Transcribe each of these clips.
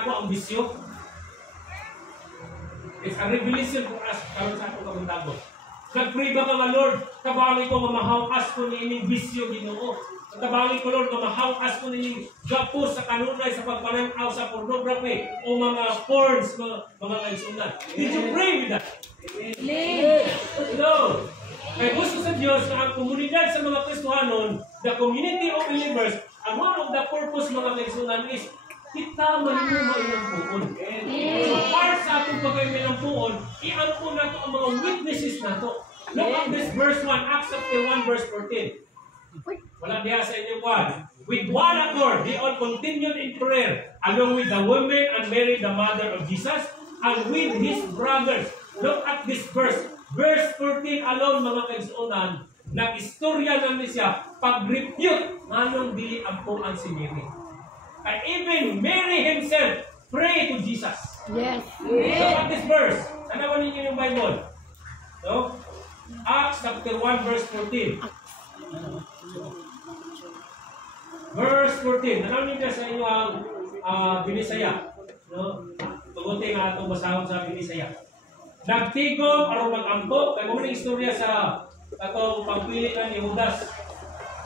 na ako ang bisyo. It's a revelation for us karon sa atong kamundagon. Nag-pray ba ka nga Lord, tabangi ko mamahawas ko niining bisyo Ginoo. Tabangi ko Lord, mamahawas ko niining gapos sa kanunay sa pagpananaw sa pornography o mga porns, mga kaigsunan. Did you pray with that? No. Kaya gusto sa Diyos na ang komunidad sa mga Kristohanon, the community of believers, ang one of the purpose mga kaigsunan is kita manimuma ilang puon. So part sa atong pagkain ng puon, iampo na ito ang mga witnesses na ito. Look at this verse 1, Acts chapter 1 verse 14. Wala diya sa inyo one. With one accord, they all continued in prayer, along with the women and Mary, the mother of Jesus, and with his brothers. Look at this verse. Verse 14 alone, mga kaigsuonan, nag-istorya namin siya, pag-repute, anong dili ampuan si Mary. And even Mary himself pray to Jesus. Yes. Look at this verse. Tanawan ninyo yung Bible. No? Acts chapter 1 verse 14. Verse 14. Tanawan ninyo sa inyo ang Binisaya. No? Tugutin na itong basahon sa Binisaya. Nagtigom aron mag-ampo. Kaya kung may istorya sa atong pagpili ni Judas.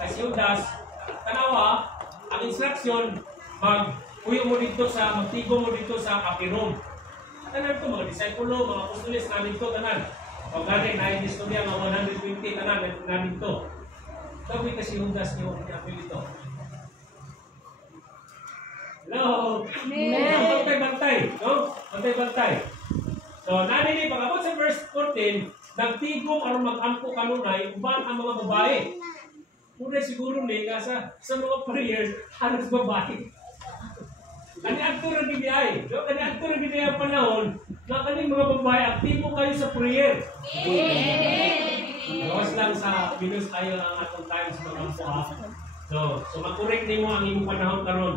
Kasi Judas, tanawa, ang instruction, magpuyo mo dito sa, magtigom mo dito sa Apirom. Tanan ko, mga disipulo, mga apostoles, namin to, tanan. Pag natin, na yung istorya, mga 120, tanan, namin to. Sabi kasi Judas niyo, apil ito. Hello? Bantay-bantay, no? Bantay-bantay. So, nanini, pag-abot sa verse 14, nagtigom aron mag-ampo kanunay, uban ang mga babae. Muna siguro ni, sa mga prayers, halos babae. Kani akto rin giniay. So, kani akto rin giniay ang panahon na kaning mga babae, aktibo kayo sa prayer. Gawas lang sa minus kayo ang atong times mga ampo. So makurek nimo ang imong panahon karon.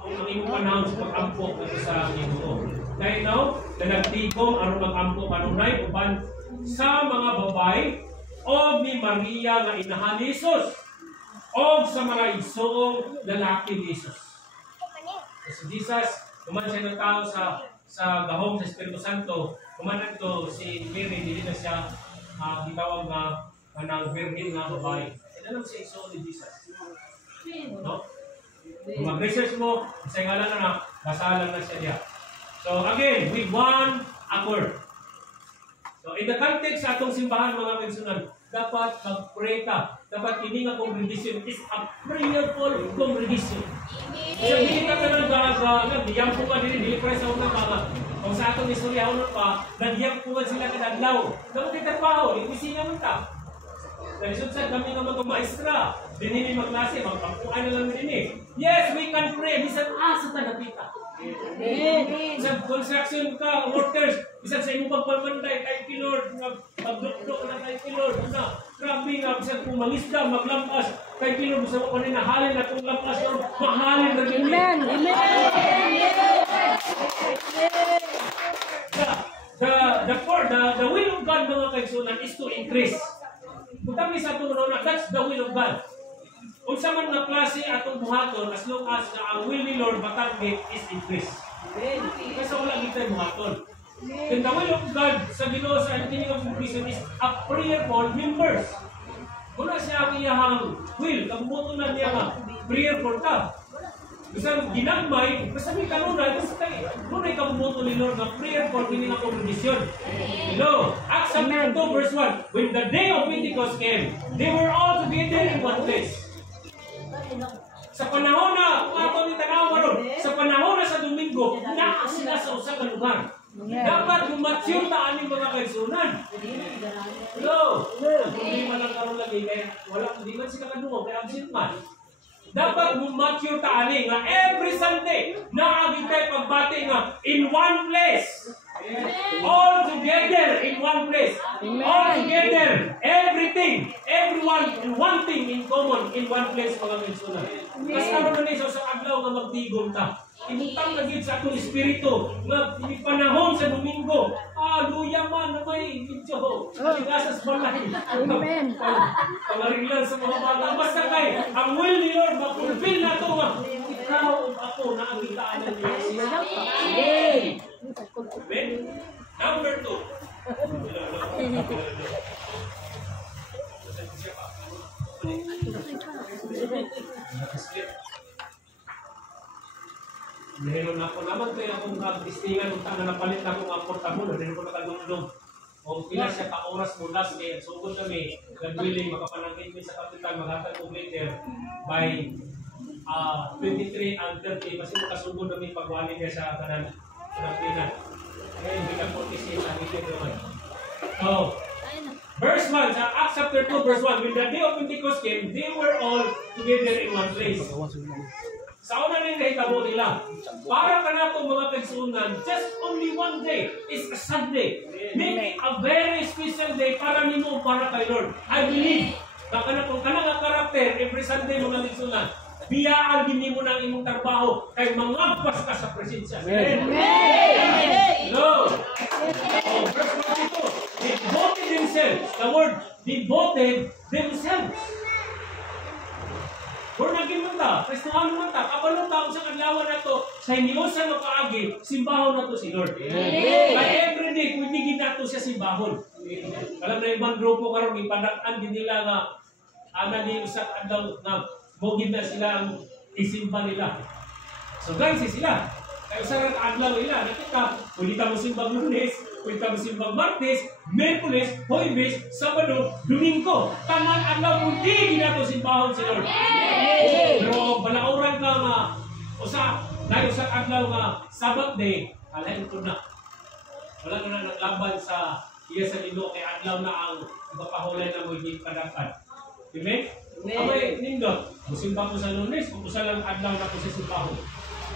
Ang imong panahon sa pag-ampo kasi sa Ginoo. Kaya now, na nagtigom aron mag-ampo kanunay uban sa mga babae o ni Maria nga inahan ni Jesus o sa mga igsoong lalaki ni Jesus. Si Jesus, kuman siya ng tao sa gahom sa Espiritu Santo, kuman ito si Mary, hindi na siya gitawag na ng virgin na babae. Ito lang siya igsoong ni Jesus. No? Kung mag-research mo, sa ngalan na kasalan na siya diya. So again, with one accord. So in the context sa atong simbahan mga kaigsunan, dapat mag-pray ka. Dapat ini nga congregation is a prayerful congregation. So hindi ka nagyang po ka din, hindi pray sa unang mga. Kung sa atong istorya unang pa, nagyang po sila kadadlaw. Dapat itarpaho, ipisina mo ta. Nalisod sa kami nga mga maestra, dinini magklase, magpampuan na lang din. Yes, we can pray. Bisan asa ta nakita. Sa construction ka, workers, bisan sa imong pagpamanday, kay Lord, magdukdok na kay Lord, grabe nga, bisan kung mangisda, maglampas, kay Lord, bisan ko na halin na kung lampas, mahalin na rin. Amen! The will of God, mga kaigsunan, is to increase. Butami sa itong na, that's the will of God. Kung sa man na klase atong buhaton, as long as na ang will ni Lord matagit is increase. Kasi wala kita yung buhaton. And the will of God sa Ginoo sa Antining of Christian is a prayerful members. Kung siya ang iyahang will, kabuto na niya nga, prayerful ka. Isang ginagmay, masabi ka nun na, basta tayo, nunay kabuto ni Lord na prayerful, hindi na kongregasyon. Hello? Acts chapter 2 verse 1, when the day of Pentecost came, they were all together in one place. Sa panahon na, sa panahon na sa Domingo, naa sila sa usa ka lugar. Dapat mature ta aning mga kaigsunan. Hello? Hindi man lang karon lagi kay wala di man sila kadungog kay absent man. Dapat mature ta ani nga every Sunday naagi kay pagbati nga in one place. All together in one place. All together, everything, everyone, and one thing in common in one place mga kaigsunan. Kasi karon ni sa adlaw nga magtigom ta. Imutang na gid sa akong espiritu nga panahon sa Domingo. Luya man na may video. Tigasas balay. Amen. Pangaringlan sa mga bata. Basta kay ang will ni Lord ma-fulfill na to nga. Ikaw, ako, mo na ang kitaan ng Diyos. Amen. Amen. Number 2. Meron ako naman kaya akong katistingan kung tanga napalit na akong portable, meron ko nakadumdum. O pila siya ka-oras mo last day, sugod kami, nag-willing, makapanangit mi sa kapitan, maghatag ko later by 23 and 30, kasi makasugod kami pagwali niya sa kanan pinan. Ngayon, hindi ka 46 ang itin naman. So, verse 1, sa Acts chapter 2, verse 1, when the day of Pentecost came, they were all together in one place. Sa una rin nahitabo nila, para ka na itong mga kaigsunan, just only one day is a Sunday. Make a very special day para nimo, para kay Lord. I believe, kung ka na karakter, every Sunday mga kaigsunan, biyaan din mo ng imong trabaho kay mangagpas ka sa presensya. Amen! Hello! Oh, verse 22, they devoted themselves. The word, devoted themselves. Kung naging mata, Kristohan mata, kapag nung taong sa kanlawan na ito, sa iniusan o kaagi, simbahon na ito si Lord. Kaya everyday, kung hindi na ito siya simbahon. Alam na ibang grupo karon ipadaan din nila nga, ana ni usak adlaw na bugid na sila ang isimba nila. So gansi sila. Kaya usak ang adlaw nila, nakita, kung mo simbang Lunes, kung mo simbang Martes, Merkules, Huwebes, Sabado, Domingo. Taman adlaw kung di na ito simbahon si Lord. Pero balauran ka nga, dahil usak adlaw nga, Sabbath day, alayin ko na. Wala na naglaban sa iya sa Lido, kaya adlaw na ang ipapahulay na mo hindi kadakan. Amen? Amay, nindot, musimba ko sa Lunes, kung usa lang adlaw na ko sa simbahon.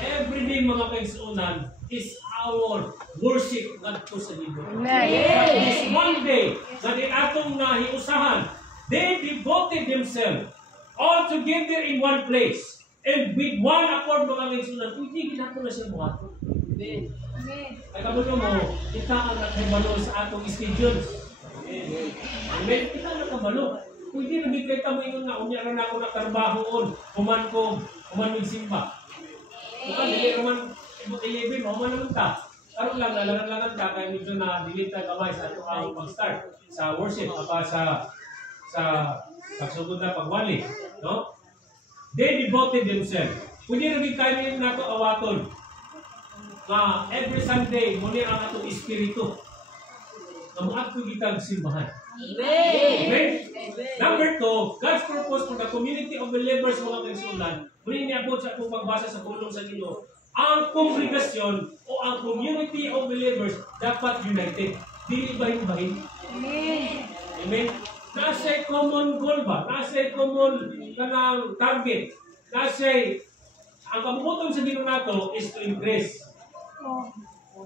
Everyday mga kaigsunan is our worship ngadto sa Lido. But this one day, na di atong nahiusahan, they devoted themselves all together in one place. And with one accord mga kaigsunan, hindi ginako na siya buhaton. Ay kabuno mo, kita ang nakabalo sa atong schedules. Amen. Kita ang nakabalo. Kung hindi nabig kayo tamoy nga, unya na ako nakarbahoon, kuman magsimba. Bukan, hindi naman, ibig, human naman ka. Karoon lang, nalangan-langan ka, kaya medyo na-delete na kamay sa ato ang pag-start sa worship, apa sa pagsugod na pagwali. No? They devoted themselves. Pwede nabig kayo nyo na ito awaton. Every Sunday, muli ang atong espiritu. Namuat ko kitang simbahan. Amen. Number 2, God's purpose for the community of believers mga kaigsunan. Muli niabot sa akong pagbasa sa pulong sa Ginoo. Ang kongregasyon o ang community of believers dapat united. Dili bahin-bahin. Amen. Nasa common goal ba? Nasa common kanang target. Nasa ang kabubuton sa Ginoo nato is to increase.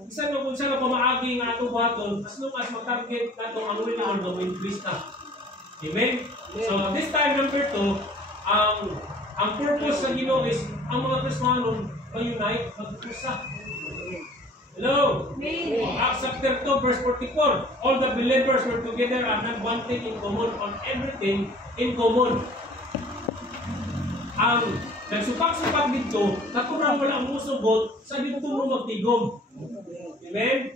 Isa na kung saan na pamaagi nga itong baton, as long as mag-target na itong ang Lord, mag-increase na. Amen? So, this time, number 2, ang purpose sa Ginoo is, ang mga Kristohanon, mag-unite, mag-usa. Hello? Acts chapter 2, verse 44, all the believers were together and had one thing in common, on everything in common. Ang nagsupak-supak dito, katurang wala ang musugot, sa dito mo magtigom. Amen?